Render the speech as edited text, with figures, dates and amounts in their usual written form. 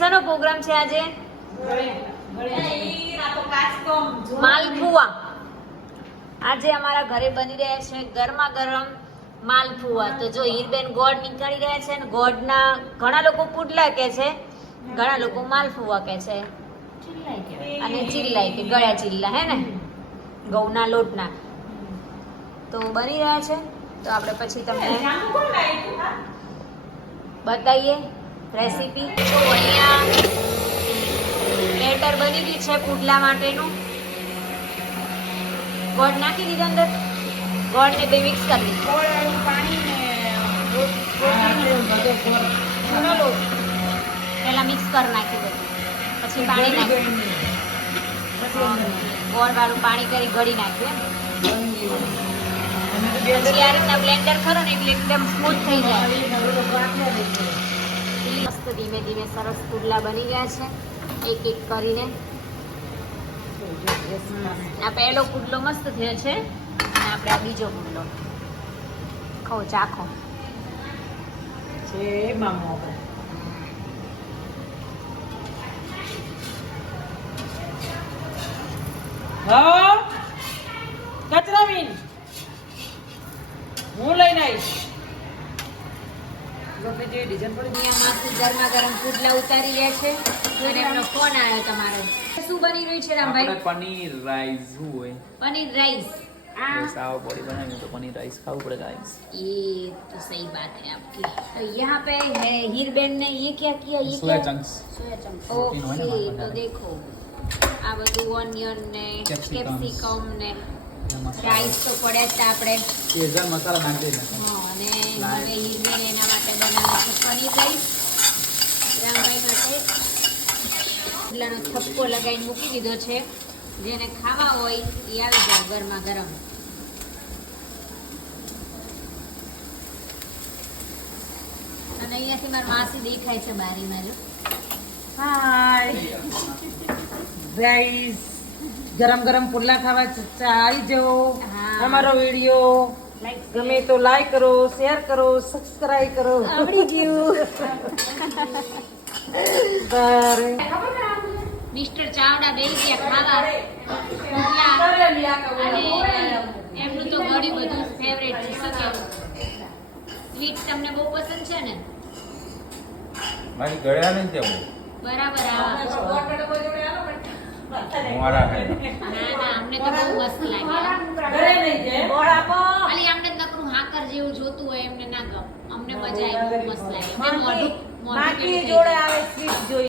શાનો programme છે આજે? માલપુઆ. આજે અમારા ઘરે બની રહ્યા છે ગરમા ગરમ માલપુઆ. તો જો હીરબેન ગોળ નીકાળી રહ્યા છે ને ગોળના ઘણા લોકો પુડલા કે છે, ઘણા લોકો માલપુઆ કે છે અને ચિલ્લાય કે ગળ્યા ચિલ્લા હે ને ઘઉંના લોટના. તો બની રહ્યા છે તો આપણે પછી તમને બતાવીએ રેસીપી. તો અહીંયા બેટર બની ગયું છે પુડલા માટેનું. ગોળ નાખી દીધો અંદર, ગોળને બે મિક્સ કરી દીધું. પહેલા મિક્સ કરી નાખી દો, પછી પાણી નાખ્યું, ગોળ વાળું પાણી કરી ગળી નાખ્યું. પછી આ રીતના બ્લેન્ડર કરો ને એટલે એકદમ સ્મૂથ થઈ જાય. મસ્ત ધીમે ધીમે સરસ પુડલા બની ગયા છે એક એક કરીને. આ પહેલો પુડલો મસ્ત થયો છે અને આપણે આ બીજો પુડલો ખો ચાખો છે મામો. હા કચરા મીન હું લઈને આવીશ. ગરમા ગરમ પુડલા ઉતારી રહ્યા છે અને એમનો ફોન આવ્યો તમારો. શું બની રહ્યું છે રામભાઈ? પનીર રાઈસ હોય. પનીર રાઈસ. साव बड़ी बनाएंगे तो पनीर राइस खाओ पड़ेगा गाइस. ये तो सही बात है आपकी. तो यहाँ पे है हीरबेन ने ये क्या किया? ये सोया क्या? चंक्स. Soya chunks. प्रोटीन હોય ને ओके. એમાં तो વધારે. देखो આ બધું ઓનિયન ને Capsicums. કેપ્સિકમ ને મસાલા. રાઈસ તો પડ્યા જ હતા આપણે. કેઝર મસાલા નાખી દે. હા, અને હવે હીરબેન એના માટે બનાવે છે પનીર રાઈસ રામભાઈ માટે. પુડલાનો થપ્પો લગાવીને મૂકી દીધો છે. જેને ખાવા હોય એ આવી જાય ગરમા ગરમ. અને અહીંયાથી મારી માસી દેખાય છે બારીમાં. જો હાય ગાઈસ, ગરમ ગરમ પુડલા ખાવા આવી જાઓ. હા. અમારો વિડિયો લાઈક ગમે તો લાઈક કરો, શેર કરો, સબસ્ક્રાઇબ કરો. આવડી ગયું. બાય. મિસ્ટર ચાવડા બેસી ગયા ખાવા પુડલા. અને એમનું તો ઘણી બધું ફેવરેટ છે. શું કહેવું? સ્વીટ તમને બહુ પસંદ છે ને? મારી ગળ્યા નહીં તેવું બરાબર. આ મારા હે ના ના, અમને તો બહુ મસ્ત લાગે. ઘરે નહીં છે. ખાલી અમને નકરું હાકર જેવું જોતું હોય એમને ના ગમ. અમને મજા આવે, બહુ મસ્ત લાગે. મોઢું મોઢું બાકી કેવું થઈ જોડે જાય. આવે સ્વીટ જોઈ